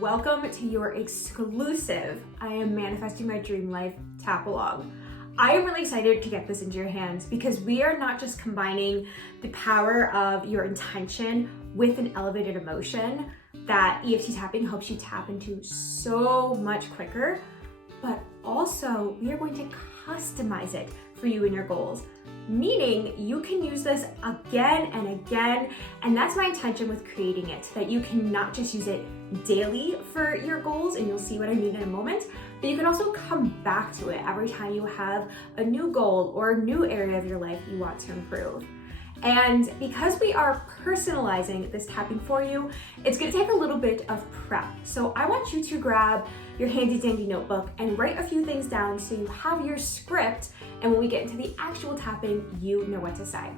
Welcome to your exclusive I Am Manifesting My Dream Life tap along. I am really excited to get this into your hands because we are not just combining the power of your intention with an elevated emotion that EFT tapping helps you tap into so much quicker, but also we are going to customize it for you and your goals. Meaning you can use this again and again, and that's my intention with creating it, that you can not just use it daily for your goals, and you'll see what I mean in a moment, but you can also come back to it every time you have a new goal or a new area of your life you want to improve. And because we are personalizing this tapping for you, it's gonna take a little bit of prep. So I want you to grab your handy dandy notebook and write a few things down so you have your script, and when we get into the actual tapping, you know what to say.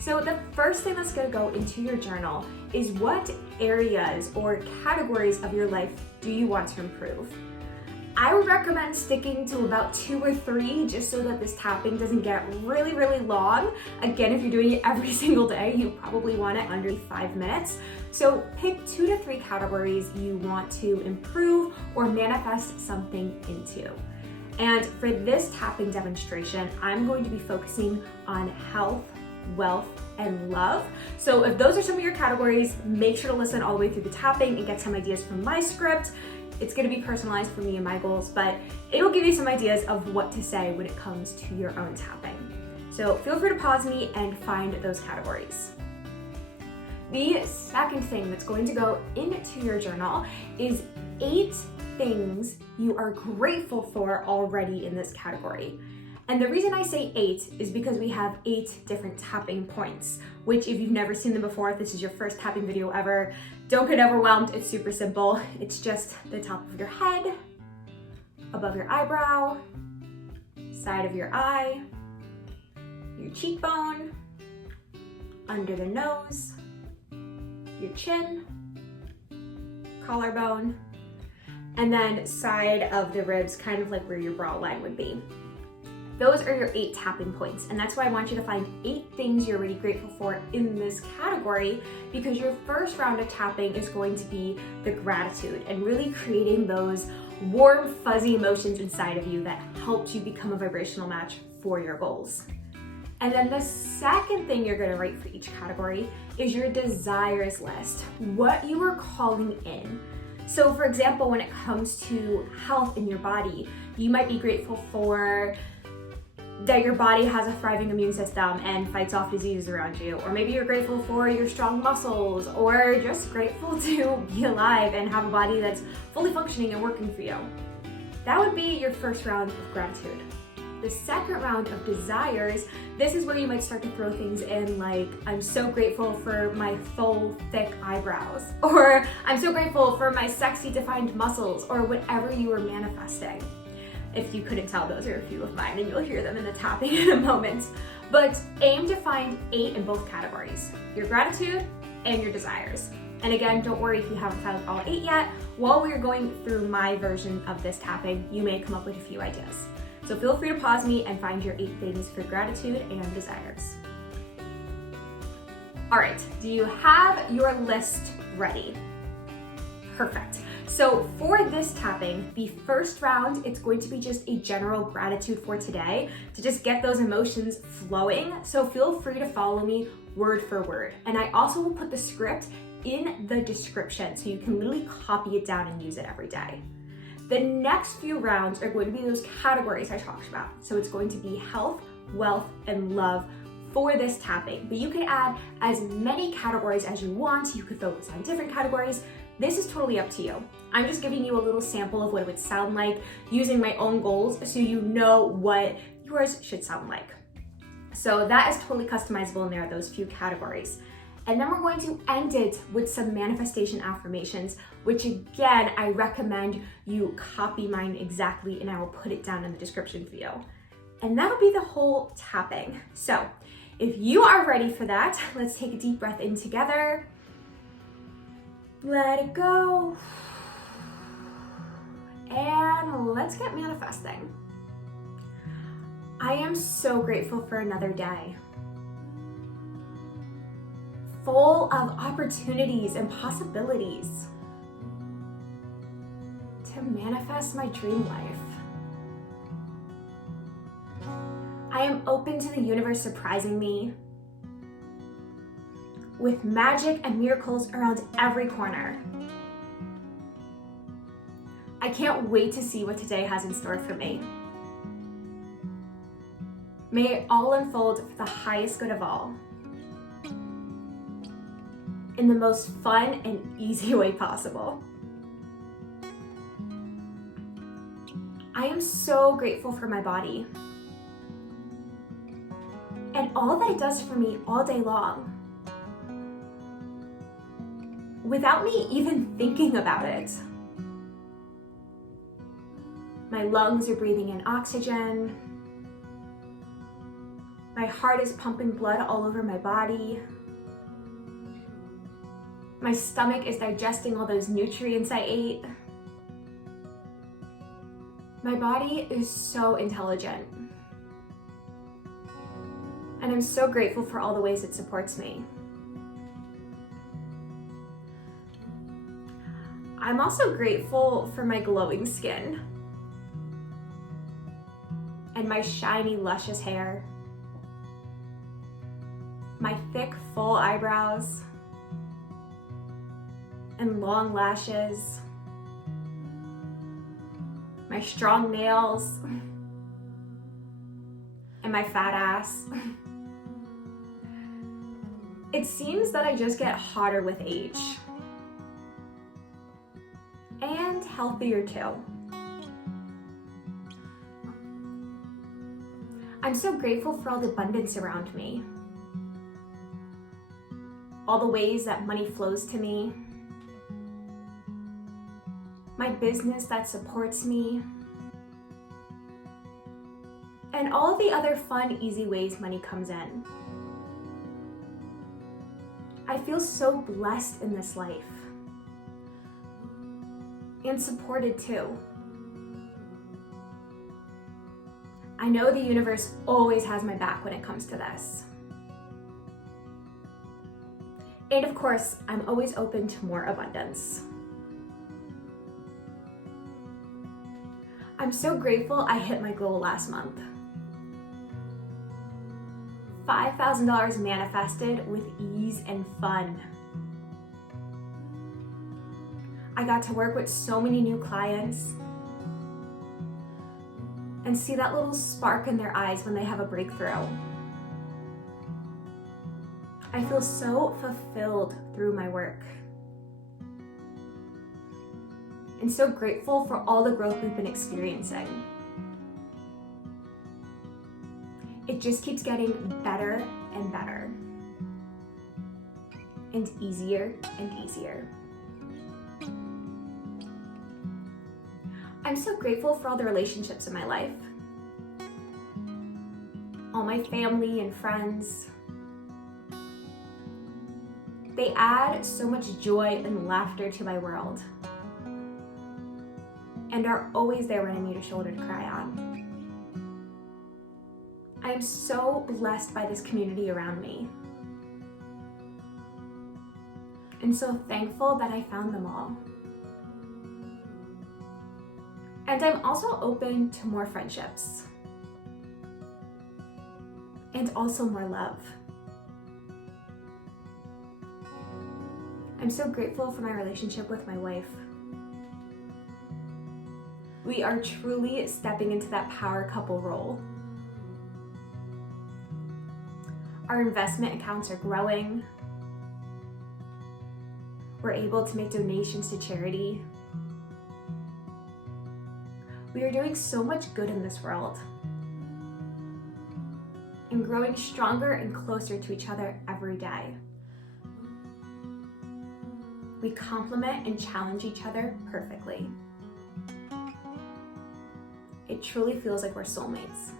So the first thing that's gonna go into your journal is what areas or categories of your life do you want to improve? I would recommend sticking to about 2 or 3 just so that this tapping doesn't get really, really long. Again, if you're doing it every single day, you probably want it under 5 minutes. So pick 2 to 3 categories you want to improve or manifest something into. And for this tapping demonstration, I'm going to be focusing on health, wealth, and love. So if those are some of your categories, make sure to listen all the way through the tapping and get some ideas from my script. It's gonna be personalized for me and my goals, but it'll give you some ideas of what to say when it comes to your own tapping. So feel free to pause me and find those categories. The second thing that's going to go into your journal is 8 things you are grateful for already in this category. And the reason I say 8 is because we have 8 different tapping points, which if you've never seen them before, if this is your first tapping video ever, don't get overwhelmed, it's super simple. It's just the top of your head, above your eyebrow, side of your eye, your cheekbone, under the nose, your chin, collarbone, and then side of the ribs, kind of like where your brow line would be. Those are your 8 tapping points, and that's why I want you to find 8 things you're really grateful for in this category, because your first round of tapping is going to be the gratitude and really creating those warm, fuzzy emotions inside of you that helped you become a vibrational match for your goals. And then the second thing you're gonna write for each category is your desires list, what you are calling in. So for example, when it comes to health in your body, you might be grateful for that your body has a thriving immune system and fights off diseases around you. Or maybe you're grateful for your strong muscles, or just grateful to be alive and have a body that's fully functioning and working for you. That would be your first round of gratitude. The second round of desires, this is where you might start to throw things in like, I'm so grateful for my full, thick eyebrows, or I'm so grateful for my sexy defined muscles, or whatever you are manifesting. If you couldn't tell, those are a few of mine, and you'll hear them in the tapping in a moment. But aim to find 8 in both categories, your gratitude and your desires. And again, don't worry if you haven't found all 8 yet. While we're going through my version of this tapping, you may come up with a few ideas. So feel free to pause me and find your 8 things for gratitude and desires. All right, do you have your list ready? Perfect. So for this tapping, the first round, it's going to be just a general gratitude for today to just get those emotions flowing. So feel free to follow me word for word. And I also will put the script in the description so you can literally copy it down and use it every day. The next few rounds are going to be those categories I talked about. So it's going to be health, wealth, and love for this tapping. But you can add as many categories as you want. You could focus on different categories. This is totally up to you. I'm just giving you a little sample of what it would sound like using my own goals so you know what yours should sound like. So that is totally customizable, and there are those few categories. And then we're going to end it with some manifestation affirmations, which again, I recommend you copy mine exactly, and I will put it down in the description for you. And that'll be the whole tapping. So if you are ready for that, let's take a deep breath in together. Let it go. And let's get manifesting. I am so grateful for another day, full of opportunities and possibilities. to manifest my dream life. I am open to the universe surprising me with magic and miracles around every corner. I can't wait to see what today has in store for me. May it all unfold for the highest good of all, in the most fun and easy way possible. I am so grateful for my body and all that it does for me all day long, without me even thinking about it. My lungs are breathing in oxygen. My heart is pumping blood all over my body. My stomach is digesting all those nutrients I ate. My body is so intelligent. And I'm so grateful for all the ways it supports me. I'm also grateful for my glowing skin and my shiny, luscious hair, my thick, full eyebrows and long lashes, my strong nails, and my fat ass. It seems that I just get hotter with age. And healthier too. I'm so grateful for all the abundance around me. All the ways that money flows to me. My business that supports me. And all the other fun, easy ways money comes in. I feel so blessed in this life. And supported too. I know the universe always has my back when it comes to this. And of course, I'm always open to more abundance. I'm so grateful I hit my goal last month. $5,000 manifested with ease and fun. I got to work with so many new clients and see that little spark in their eyes when they have a breakthrough. I feel so fulfilled through my work and so grateful for all the growth we've been experiencing. It just keeps getting better and better and easier and easier. I'm so grateful for all the relationships in my life. All my family and friends. They add so much joy and laughter to my world and are always there when I need a shoulder to cry on. I am so blessed by this community around me and so thankful that I found them all. And I'm also open to more friendships and also more love. I'm so grateful for my relationship with my wife. We are truly stepping into that power couple role. Our investment accounts are growing. We're able to make donations to charity. We are doing so much good in this world and growing stronger and closer to each other every day. We complement and challenge each other perfectly. It truly feels like we're soulmates.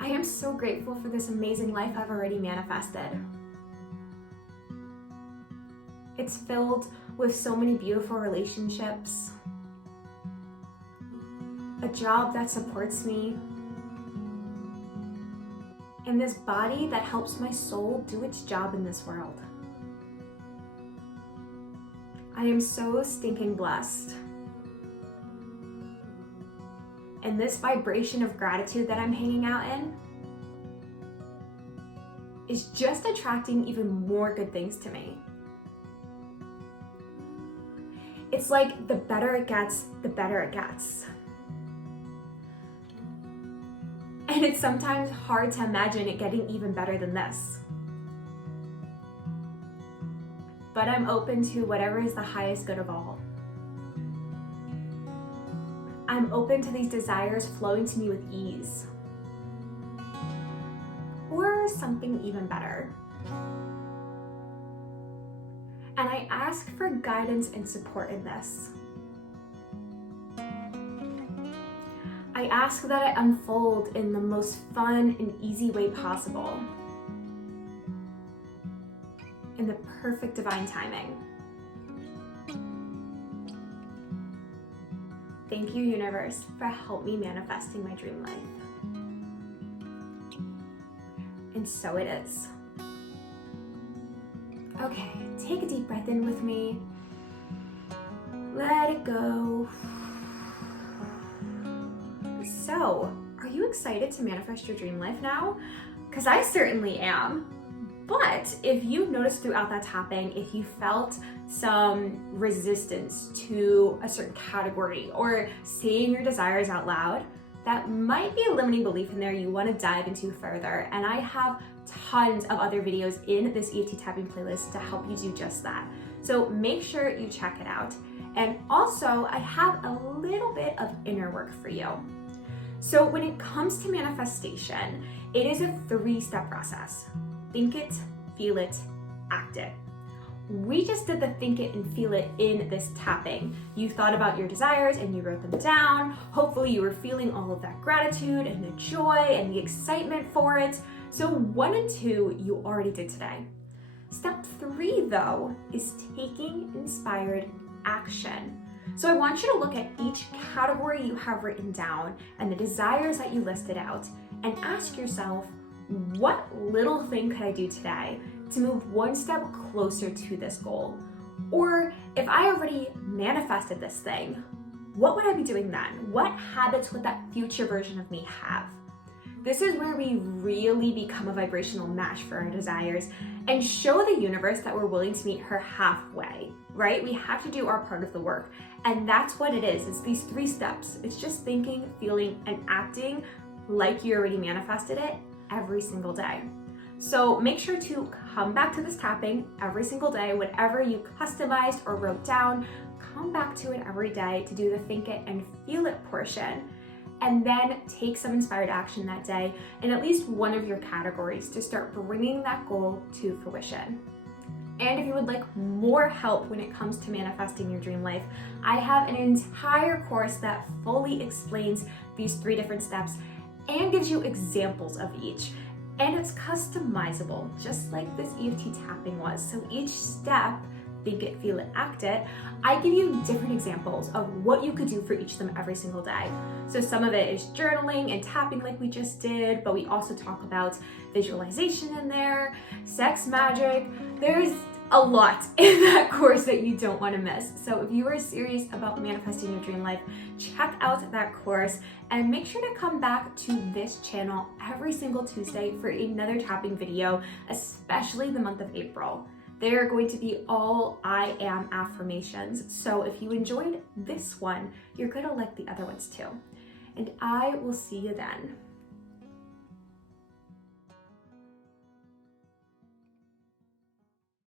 I am so grateful for this amazing life I've already manifested. It's filled with so many beautiful relationships, a job that supports me, and this body that helps my soul do its job in this world. I am so stinking blessed. And this vibration of gratitude that I'm hanging out in is just attracting even more good things to me. It's like the better it gets, the better it gets. And it's sometimes hard to imagine it getting even better than this. But I'm open to whatever is the highest good of all. I'm open to these desires flowing to me with ease. Or something even better. And I ask for guidance and support in this. I ask that it unfold in the most fun and easy way possible. In the perfect divine timing. Thank you, universe, for helping me manifesting my dream life. And so it is. Okay, take a deep breath in with me. Let it go. So, are you excited to manifest your dream life now? Because I certainly am. But if you noticed throughout that tapping, if you felt some resistance to a certain category or saying your desires out loud, that might be a limiting belief in there you want to dive into further. And I have tons of other videos in this EFT tapping playlist to help you do just that. So make sure you check it out. And also, I have a little bit of inner work for you. So when it comes to manifestation, it is a 3-step process. Think it, feel it, act it. We just did the think it and feel it in this tapping. You thought about your desires and you wrote them down. Hopefully you were feeling all of that gratitude and the joy and the excitement for it. So 1 and 2 you already did today. Step 3 though is taking inspired action. So I want you to look at each category you have written down and the desires that you listed out and ask yourself, what little thing could I do today to move 1 step closer to this goal? Or if I already manifested this thing, what would I be doing then? What habits would that future version of me have? This is where we really become a vibrational match for our desires and show the universe that we're willing to meet her halfway, right? We have to do our part of the work. And that's what it is. It's these 3 steps. It's just thinking, feeling, and acting like you already manifested it every single day. So make sure to come back to this tapping every single day. Whatever you customized or wrote down, come back to it every day to do the think it and feel it portion. And then take some inspired action that day in at least one of your categories to start bringing that goal to fruition. And if you would like more help when it comes to manifesting your dream life, I have an entire course that fully explains these 3 different steps and gives you examples of each. And it's customizable, just like this EFT tapping was. So each step, think it, feel it, act it, I give you different examples of what you could do for each of them every single day. So some of it is journaling and tapping like we just did, but we also talk about visualization in there, sex magic. There's a lot in that course that you don't want to miss. So if you are serious about manifesting your dream life, check out that course and make sure to come back to this channel every single Tuesday for another tapping video, especially the month of April. They are going to be all I am affirmations. So if you enjoyed this one, you're going to like the other ones too. And I will see you then.